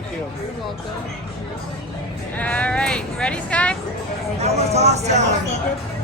Thank you. You're welcome. All right, ready, Sky? Almost awesome.